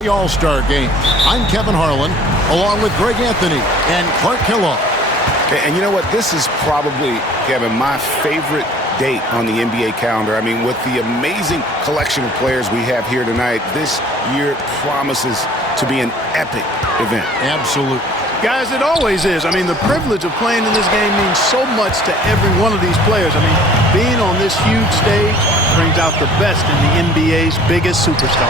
The All-Star Game. I'm Kevin Harlan, along with Greg Anthony and Clark Kellogg. And you know what? This is probably, Kevin, my favorite date on the NBA calendar. I mean, with the amazing collection of players we have here tonight, this year promises to be an epic event. Absolutely. Guys, it always is. I mean, the privilege of playing in this game means so much to every one of these players. I mean, being on this huge stage brings out the best in the NBA's biggest superstar.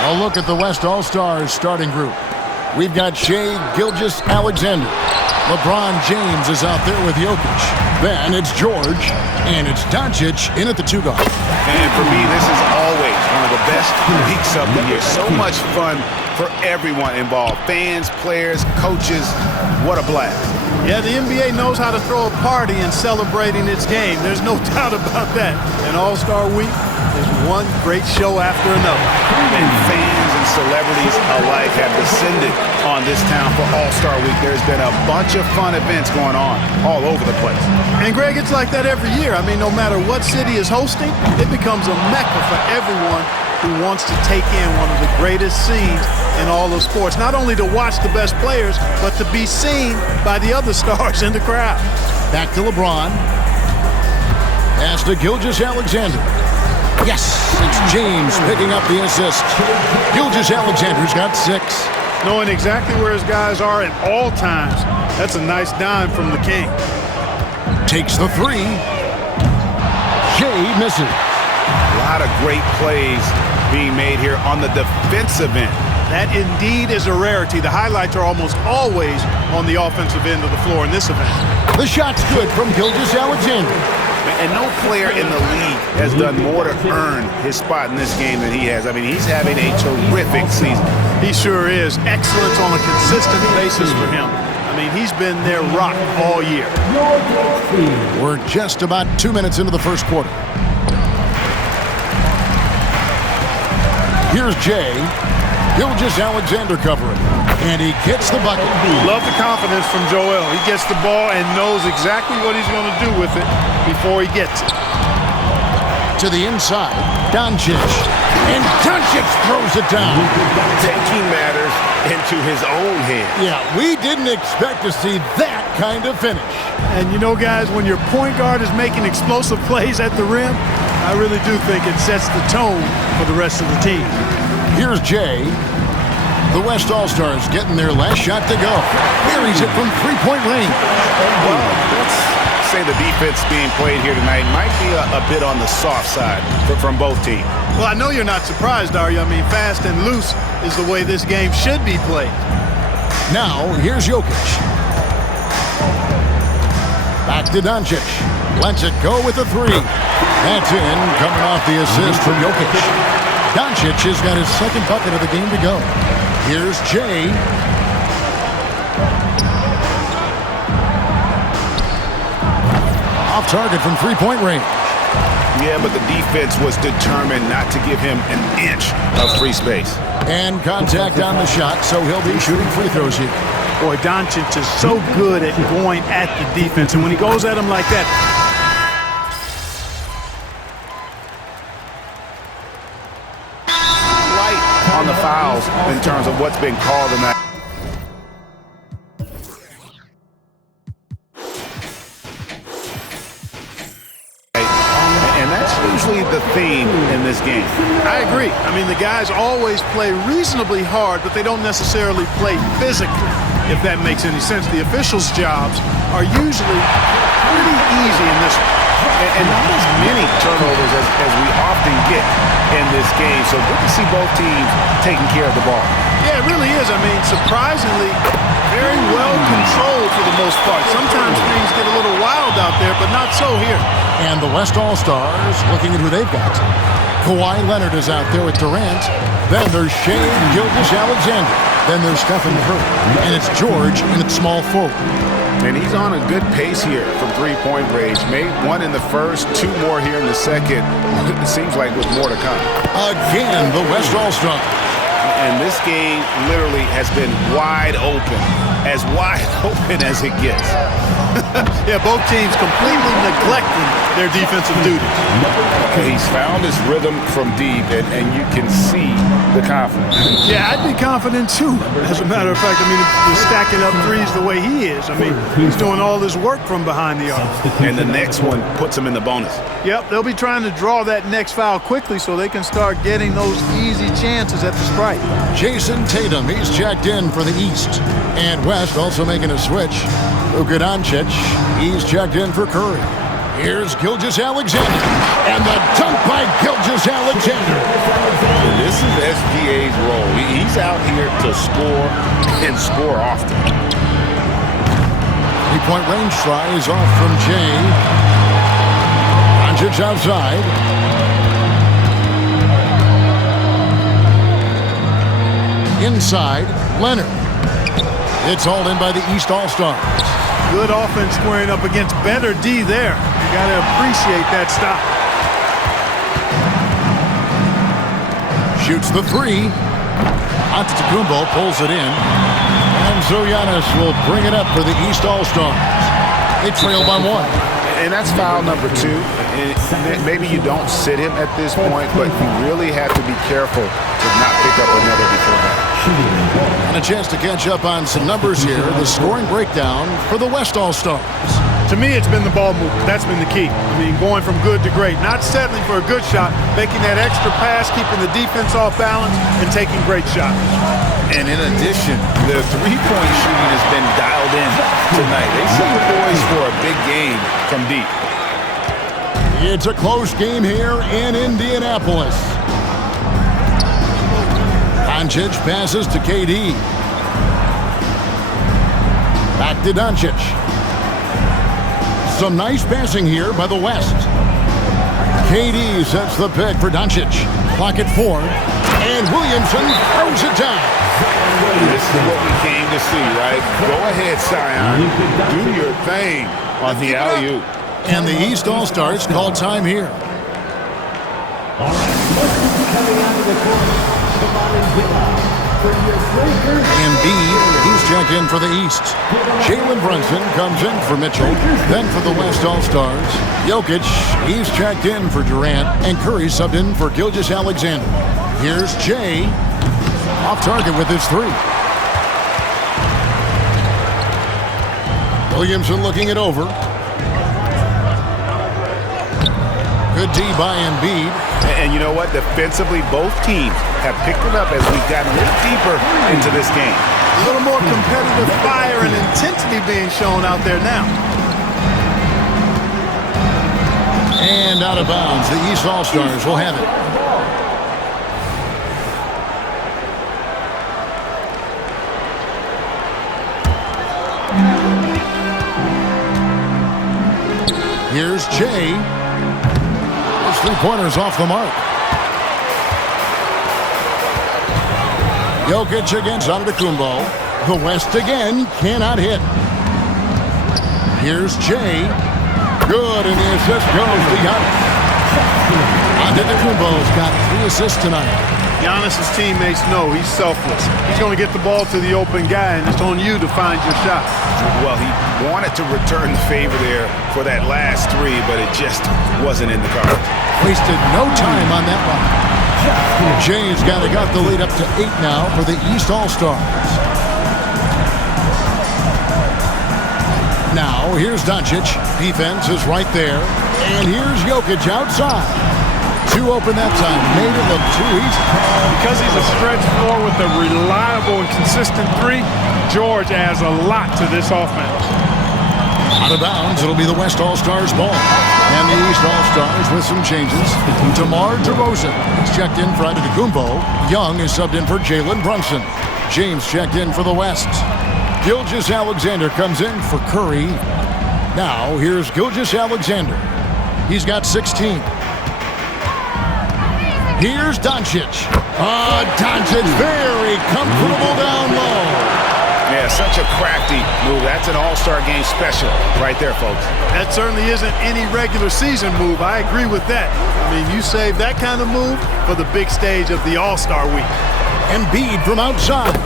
A look at the West All-Stars starting group. We've got Shai Gilgeous-Alexander. LeBron James is out there with Jokic. Then it's George, and it's Doncic in at the two guard. And for me, this is always one of the best weeks of the year. So much fun for everyone involved. Fans, players, coaches. What a blast. Yeah, the NBA knows how to throw a party in celebrating its game. There's no doubt about that. And All-Star Week is one great show after another. And fans and celebrities alike have descended on this town for All-Star Week. There's been a bunch of fun events going on all over the place. And Greg, it's like that every year. I mean, no matter what city is hosting, it becomes a mecca for everyone who wants to take in one of the greatest scenes in all of sports. Not only to watch the best players, but to be seen by the other stars in the crowd. Back to LeBron. Pass to Gilgeous-Alexander. Yes, it's James picking up the assist. Gilgeous-Alexander's got 6. Knowing exactly where his guys are at all times. That's a nice dime from the king. Takes the 3. Shai misses. A lot of great plays being made here on the defensive end. That indeed is a rarity. The highlights are almost always on the offensive end of the floor in this event. The shot's good from Gilgeous-Alexander. And no player in the league has done more to earn his spot in this game than he has. I mean, he's having a terrific season. He sure is. Excellence on a consistent basis for him. I mean, he's been their rock all year. We're just about 2 minutes into the first quarter. Here's Jay. Gilgeous-Alexander covering. And he gets the bucket. Love the confidence from Joel. He gets the ball and knows exactly what he's going to do with it before he gets it. To the inside, Doncic. And Doncic throws it down. Taking matters into his own hands. Yeah, we didn't expect to see that kind of finish. And you know, guys, when your point guard is making explosive plays at the rim, I really do think it sets the tone for the rest of the team. Here's Jay. The West All-Stars getting their last shot to go. Buries it from three-point range. Well, let's say the defense being played here tonight might be a bit on the soft side from both teams. Well, I know you're not surprised, are you? I mean, fast and loose is the way this game should be played. Now, here's Jokic. Back to Doncic. Lets it go with a 3. That's in, coming off the assist from Jokic. Doncic has got his second bucket of the game to go. Here's Jay. Off target from three-point range. Yeah, but the defense was determined not to give him an inch of free space. And contact on the shot, so he'll be shooting free throws here. Boy, Doncic is so good at going at the defense, and when he goes at him like that, on the fouls in terms of what's been called in that. And that's usually the theme in this game. I agree. I mean, the guys always play reasonably hard, but they don't necessarily play physically, if that makes any sense. The officials' jobs are usually pretty easy in this one. And not as many turnovers as we often get in this game. So good to see both teams taking care of the ball. Yeah, it really is. I mean, surprisingly, very well controlled for the most part. Sometimes things get a little wild out there, but not so here. And the West All-Stars looking at who they've got. Kawhi Leonard is out there with Durant. Then there's Shai Gilgeous-Alexander. Then there's Stephen Curry. And it's George in its small forward. And he's on a good pace here from three-point range. Made 1 in the first, 2 more here in the second. It seems like with more to come. Again, the West All-Stars. And this game literally has been wide open. as wide open as it gets. Yeah, both teams completely neglecting their defensive duties. He's found his rhythm from deep, and you can see the confidence. Yeah, I'd be confident too. As a matter of fact, I mean, he's stacking up threes the way he is. I mean, he's doing all this work from behind the arc. And the next one puts him in the bonus. Yep, they'll be trying to draw that next foul quickly so they can start getting those easy chances at the stripe. Jason Tatum, he's checked in for the East. And West also making a switch. Luka Doncic, he's checked in for Curry. Here's Gilgeous-Alexander. And the dunk by Gilgeous-Alexander. This is SGA's role. He's out here to score and score often. 3-point range try is off from Jay. Doncic outside. Inside, Leonard. It's hauled in by the East All-Stars. Good offense squaring up against better D there. You got to appreciate that stop. Shoots the three. Antetokounmpo pulls it in. And so Giannis will bring it up for the East All-Stars. They trail by one. And that's foul number 2. And maybe you don't sit him at this point, but you really have to be careful to not pick up another before that. And a chance to catch up on some numbers here. The scoring breakdown for the West All-Stars. To me, it's been the ball movement. That's been the key. I mean, going from good to great. Not settling for a good shot, making that extra pass, keeping the defense off balance, and taking great shots. And in addition, the three-point shooting has been dialed in tonight. They set the boys for a big game from deep. It's a close game here in Indianapolis. Doncic passes to KD. Back to Doncic. Some nice passing here by the West. KD sets the pick for Doncic. Clock at 4. And Williamson throws it down. This is what we came to see, right? Go ahead, Zion. Do your thing on the alley-oop. And the East All-Stars call time here. Embiid, he's checked in for the East. Jalen Brunson comes in for Mitchell. Then for the West All-Stars, Jokic, he's checked in for Durant. And Curry subbed in for Gilgeous-Alexander. Here's Jay. Off target with his three. Williamson looking it over. Good D by Embiid. And you know what? Defensively, both teams have picked it up as we've gotten a little deeper into this game. A little more competitive fire and intensity being shown out there now. And out of bounds. The East All-Stars will have it. Here's Jay. Those 3 pointers off the mark. Jokic against Antetokounmpo. The West again cannot hit. Here's Jay. Good, and the assist goes to Giannis. Antetokounmpo's got 3 assists tonight. Giannis' teammates know he's selfless. He's going to get the ball to the open guy, and it's on you to find your shot. Well, he wanted to return the favor there for that last 3, but it just wasn't in the cards. Wasted no time on that one. Jay's got the lead up to 8 now for the East All-Stars. Now, here's Doncic. Defense is right there. And here's Jokic outside. 2 open that time. Made it look too easy. Because he's a stretch floor with a reliable and consistent 3, George adds a lot to this offense. Out of bounds, it'll be the West All-Stars ball. And the East All-Stars with some changes. DeMar DeRozan is checked in for Antetokounmpo. Young is subbed in for Jalen Brunson. James checked in for the West. Gilgeous-Alexander comes in for Curry. Now, here's Gilgeous-Alexander. He's got 16. Here's Doncic. Doncic very comfortable down low. Yeah, such a crafty move. That's an all-star game special right there, folks. That certainly isn't any regular season move. I agree with that. I mean, you save that kind of move for the big stage of the All-Star week. Embiid from outside.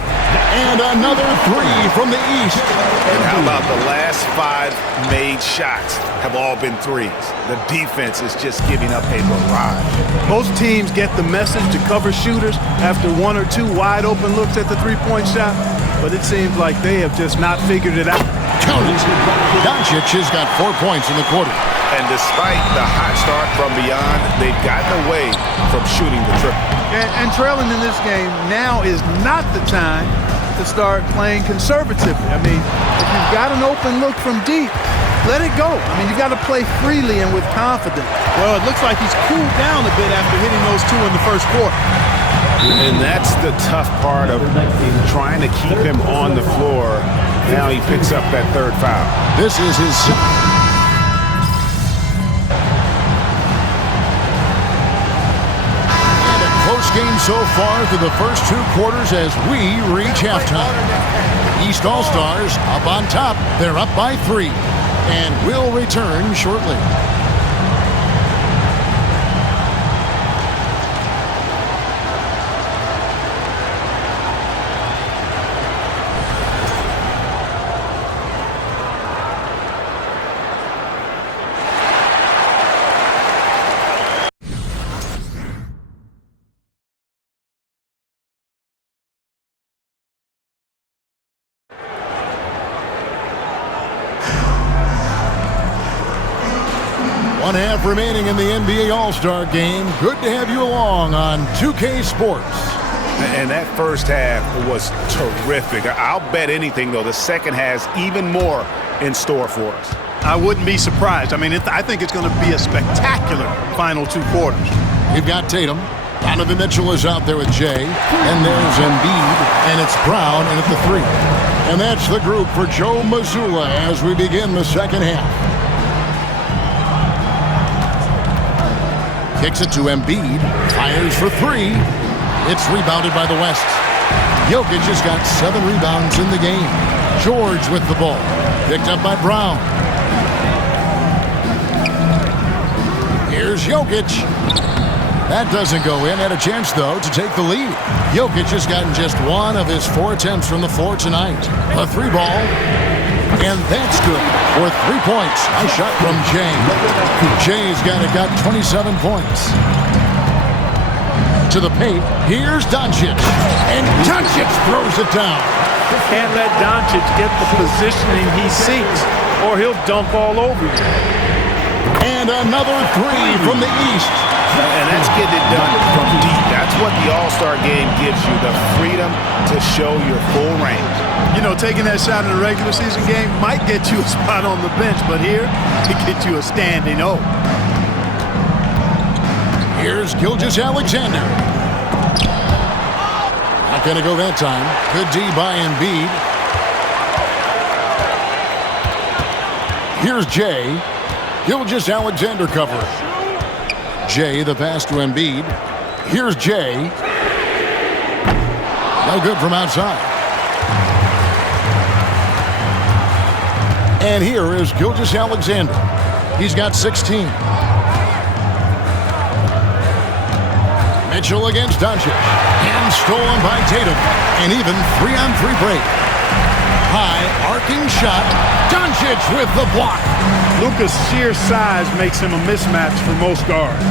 And another three from the East. And how about the last 5 made shots have all been threes? The defense is just giving up a barrage. Most teams get the message to cover shooters after 1 or 2 wide open looks at the three-point shot, but it seems like they have just not figured it out. Count it. Doncic has got 4 points in the quarter. And despite the hot start from beyond, they've gotten away from shooting the triple. And trailing in this game now is not the time to start playing conservatively. I mean, if you've got an open look from deep, let it go. I mean, you got to play freely and with confidence. Well, it looks like he's cooled down a bit after hitting those 2 in the first quarter. And that's the tough part of trying to keep him on the floor. Now he picks up that 3rd foul. This is his... game so far through the first 2 quarters as we reach halftime. East All-Stars up on top. They're up by 3 and will return shortly. One half remaining in the NBA All-Star game. Good to have you along on 2K Sports. And that first half was terrific. I'll bet anything, though, the second has even more in store for us. I wouldn't be surprised. I mean, I think it's going to be a spectacular final 2 quarters. You've got Tatum. Donovan Mitchell is out there with Jay. And there's Embiid. And it's Brown in at the 3. And that's the group for Joe Mazzulla as we begin the second half. Kicks it to Embiid. Fires for 3. It's rebounded by the West. Jokic has got 7 rebounds in the game. George with the ball. Picked up by Brown. Here's Jokic. That doesn't go in. Had a chance, though, to take the lead. Jokic has gotten just 1 of his 4 attempts from the floor tonight. A 3 ball. And that's good for 3 points. Nice shot from Jay. Jay's got 27 points. To the paint. Here's Doncic. And Doncic throws it down. Can't let Doncic get the positioning he seeks, or he'll dunk all over you. And another 3 from the East. And that's getting it done from deep. That's what the All-Star game gives you, the freedom to show your full range. You know, taking that shot in a regular season game might get you a spot on the bench, but here, it gets you a standing O. Here's Gilgeous-Alexander. Not going to go that time. Good D by Embiid. Here's Jay. Gilgeous-Alexander covering. Jay, the pass to Embiid. Here's Jay. No good from outside. And here is Gilgeous-Alexander. He's got 16. Mitchell against Doncic. And stolen by Tatum. And even 3-on-3 break. High arcing shot. Doncic with the block. Luka's sheer size makes him a mismatch for most guards.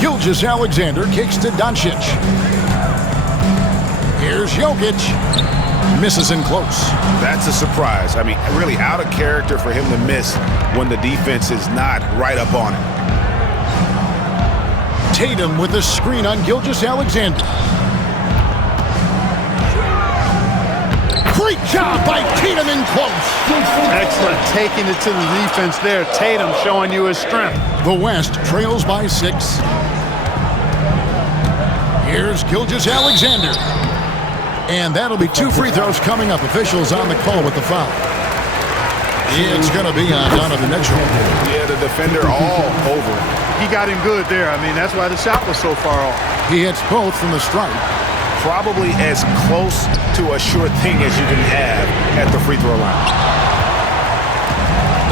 Gilgeous-Alexander kicks to Doncic. Here's Jokic. Misses in close. That's a surprise. I mean, really out of character for him to miss when the defense is not right up on it. Tatum with a screen on Gilgeous-Alexander. Great job by Tatum in close. Excellent. Taking it to the defense there. Tatum showing you his strength. The West trails by 6. Here's Gilgeous-Alexander. And that'll be 2 free throws coming up. Officials on the call with the foul. It's going to be on Donovan Mitchell. Yeah, the defender all over. He got him good there. I mean, that's why the shot was so far off. He hits both from the stripe. Probably as close to a sure thing as you can have at the free throw line.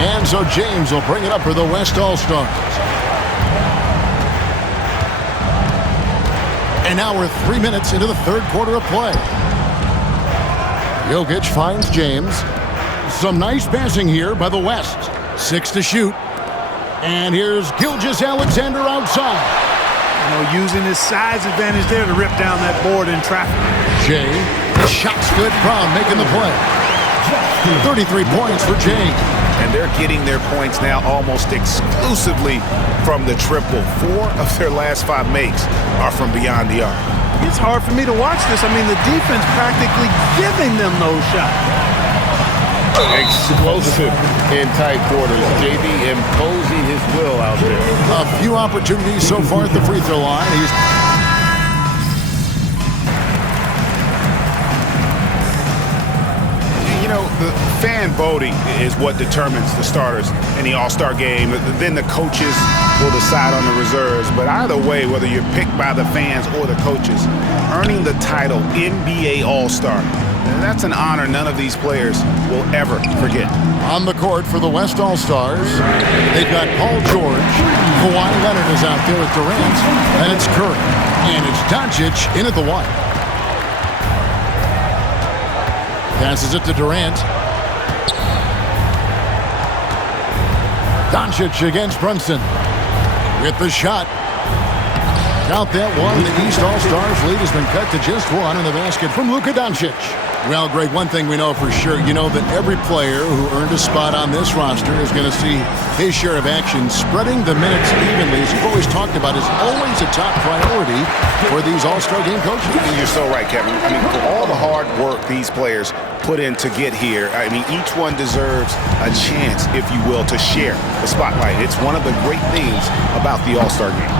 And so James will bring it up for the West All-Stars. And now we're 3 minutes into the third quarter of play. Jokic finds James. Some nice passing here by the West. 6 to shoot. And here's Gilgeous-Alexander outside. Using his size advantage there to rip down that board in traffic. Jay, the shot's good. Brown making the play. 33 points for Jay. And they're getting their points now almost exclusively from the triple. 4 of their last 5 makes are from beyond the arc. It's hard for me to watch this. I mean, the defense practically giving them those shots. Explosive in tight quarters. JB imposing his will out there. A few opportunities so far at the free throw line. The fan voting is what determines the starters in the All-Star game. Then the coaches will decide on the reserves. But either way, whether you're picked by the fans or the coaches, earning the title NBA All-Star, that's an honor none of these players will ever forget. On the court for the West All-Stars, they've got Paul George. Kawhi Leonard is out there with Durant. And it's Curry. And it's Doncic in at the one. Passes it to Durant. Doncic against Brunson. With the shot. Count that one. The East All-Stars lead has been cut to just 1 in the basket from Luka Doncic. Well, Greg, one thing we know for sure, that every player who earned a spot on this roster is going to see his share of action. Spreading the minutes evenly, as you've always talked about, is always a top priority for these All-Star game coaches. You're so right, Kevin. I mean, for all the hard work these players put in to get here, I mean, each one deserves a chance, if you will, to share the spotlight. It's one of the great things about the All-Star game.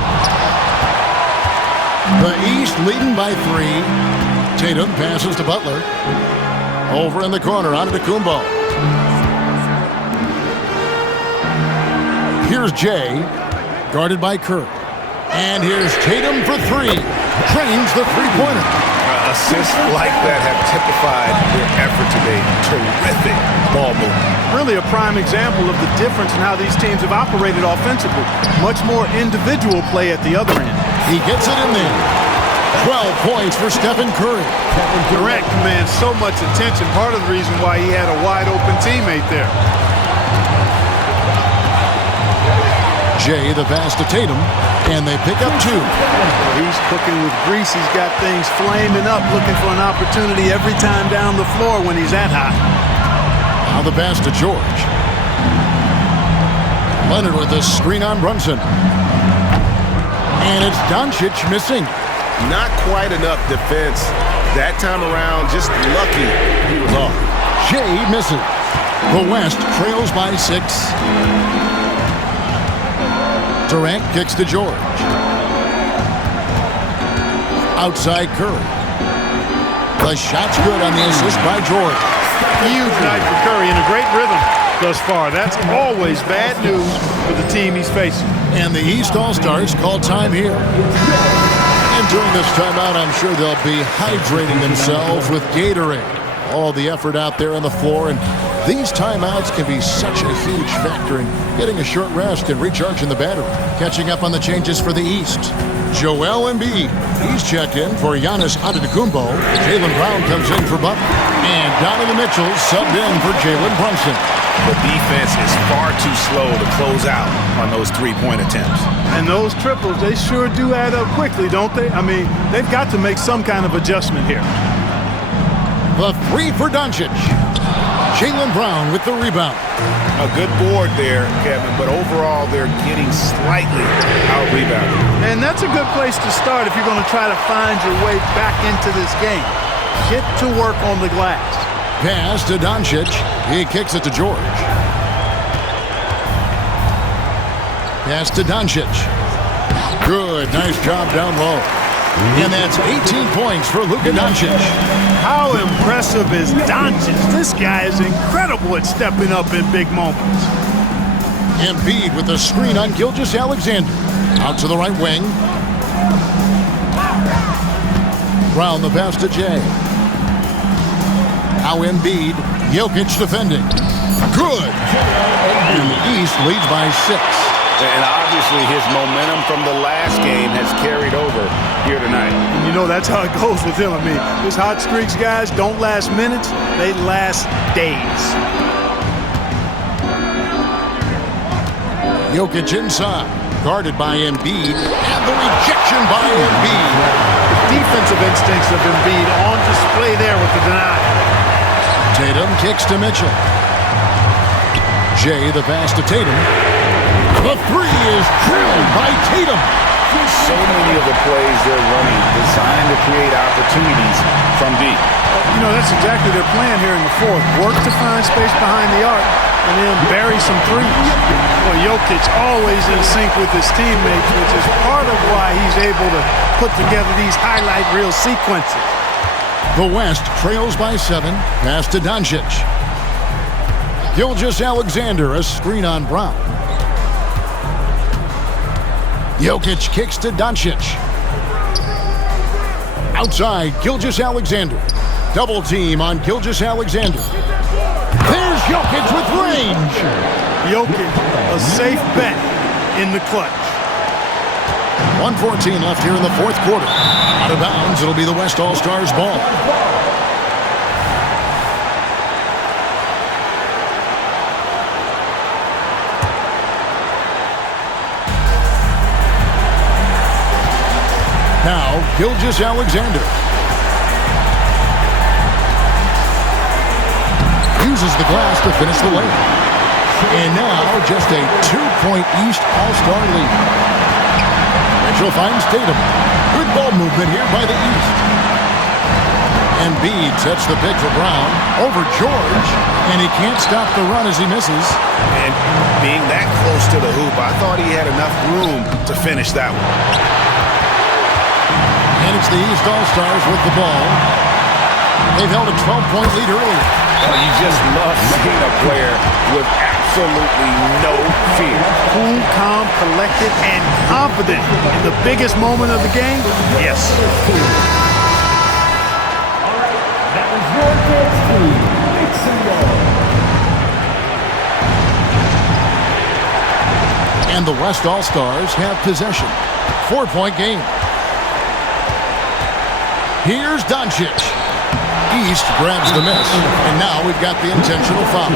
The East leading by 3. Tatum passes to Butler. Over in the corner, Antetokounmpo. Here's Jay, guarded by Curry. And here's Tatum for 3. Drains the three-pointer. Assists like that have typified their effort today. Terrific ball movement. Really a prime example of the difference in how these teams have operated offensively. Much more individual play at the other end. He gets it in there. 12 points for Stephen Curry. Durant commands so much attention. Part of the reason why he had a wide-open teammate there. Jay, the pass to Tatum, and they pick up 2. He's cooking with grease. He's got things flaming up, looking for an opportunity every time down the floor when he's that high. Now the pass to George. Leonard with the screen on Brunson. And it's Doncic missing. Not quite enough defense that time around. Just lucky he was off. Jay misses. The West trails by 6. Durant kicks to George. Outside Curry. The shot's good on the assist by George. Huge night for Curry in a great rhythm thus far. That's always bad news for the team he's facing. And the East All-Stars call time here. And during this timeout, I'm sure they'll be hydrating themselves with Gatorade. All the effort out there on the floor, and these timeouts can be such a huge factor in getting a short rest and recharging the battery. Catching up on the changes for the East. Joel Embiid, he's checked in for Giannis Antetokounmpo. Jaylen Brown comes in for Butler. And Donovan Mitchell subbed in for Jalen Brunson. The defense is far too slow to close out on those three-point attempts. And those triples, they sure do add up quickly, don't they? I mean, they've got to make some kind of adjustment here. The 3 for Doncic. Jaylen Brown with the rebound. A good board there, Kevin, but overall they're getting slightly out-rebounded. And that's a good place to start if you're going to try to find your way back into this game. Get to work on the glass. Pass to Doncic. He kicks it to George. Pass to Doncic. Good. Nice job down low. And that's 18 points for Luka Doncic. How impressive is Doncic? This guy is incredible at stepping up in big moments. Embiid with the screen on Gilgeous-Alexander. Out to the right wing. Brown the pass to Jay. Now Embiid. Jokic defending. Good. And the East leads by 6. And obviously his momentum from the last game has carried over here tonight. And you know that's how it goes with him. I mean, his hot streaks, guys, don't last minutes. They last days. Jokic inside, guarded by Embiid, and the rejection by Embiid. The defensive instincts of Embiid on display there with the denial. Tatum kicks to Mitchell. Jay, the pass to Tatum. The three is drilled by Tatum. So many of the plays they're running designed to create opportunities from deep. You know, that's exactly their plan here in the fourth. Work to find space behind the arc and then bury some threes. Well, Jokic always in sync with his teammates, which is part of why he's able to put together these highlight reel sequences. The West trails by 7. Pass to Doncic. Gilgeous-Alexander, a screen on Brown. Jokic kicks to Doncic. Outside, Gilgeous-Alexander. Double team on Gilgeous-Alexander. There's Jokic with range. Jokic, a safe bet in the clutch. 1:14 left here in the fourth quarter. Out of bounds, it'll be the West All-Stars ball. Now, Gilgeous-Alexander. Uses the glass to finish the layup. And now, just a 2-point East All-Star lead. Mitchell finds Tatum. Good ball movement here by the East. Embiid sets the pick for Brown over George. And he can't stop the run as he misses. And being that close to the hoop, I thought he had enough room to finish that one. And it's the East All-Stars with the ball. They've held a 12-point lead earlier. Well, you just love seeing a player with absolutely no fear. Cool, calm, collected, and confident in the biggest moment of the game. Yes. That was your first team. Make some noise. And the West All-Stars have possession. 4-point game. Here's Doncic. East grabs the miss. And now we've got the intentional foul.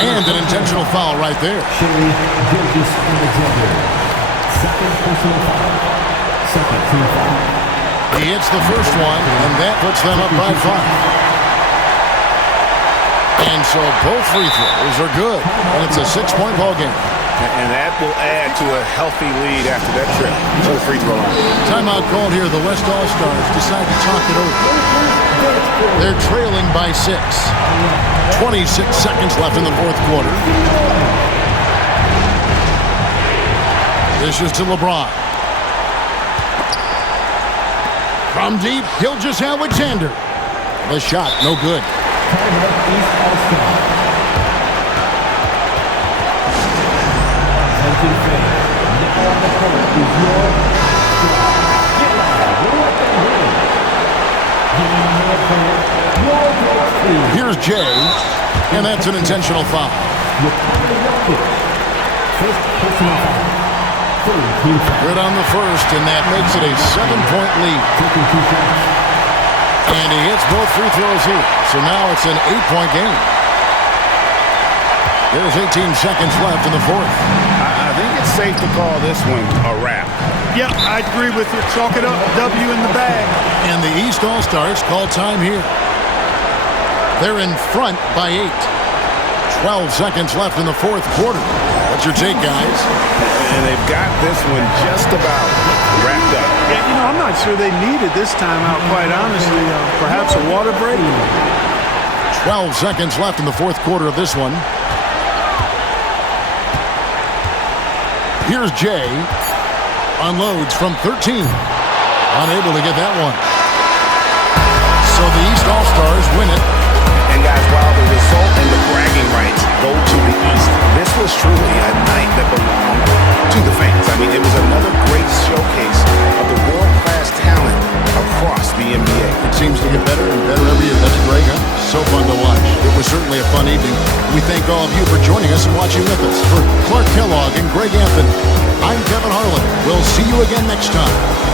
And an intentional foul right there. He hits the first one, and that puts them up by 5. And so both free throws are good. And it's a 6-point ball game. And that will add to a healthy lead after that trip to the free throw line. Timeout called here. The West All-Stars decide to talk it over. They're trailing by 6. 26 seconds left in the fourth quarter. This is to LeBron. From deep, Gilgeous-Alexander. The shot, no good. Here's Jay, and that's an intentional foul. Good on the first, and that makes it a 7-point lead. And he hits both free throws here, so now it's an 8-point game. There's 18 seconds left in the fourth. I think it's safe to call this one a wrap. Yep, I agree with you. Chalk it up. W in the bag. And the East All-Stars call time here. They're in front by 8. 12 seconds left in the fourth quarter. What's your take, guys? And they've got this one just about wrapped up. Yeah, you know, I'm not sure they needed this timeout, quite honestly. Perhaps a water break? 12 seconds left in the fourth quarter of this one. Here's Jay. Unloads from 13. Unable to get that one. So the East All-Stars win it. And guys, while the result and the bragging rights go to the East, this was truly a night that belonged to the fans. I mean, it was another great showcase of the world-class talent across the NBA. It seems to get better and better every year. That's great, huh? So fun to watch. certainly a fun evening. We thank all of you for joining us and watching with us. For Clark Kellogg and Greg Anthony, I'm Kevin Harlan. We'll see you again next time.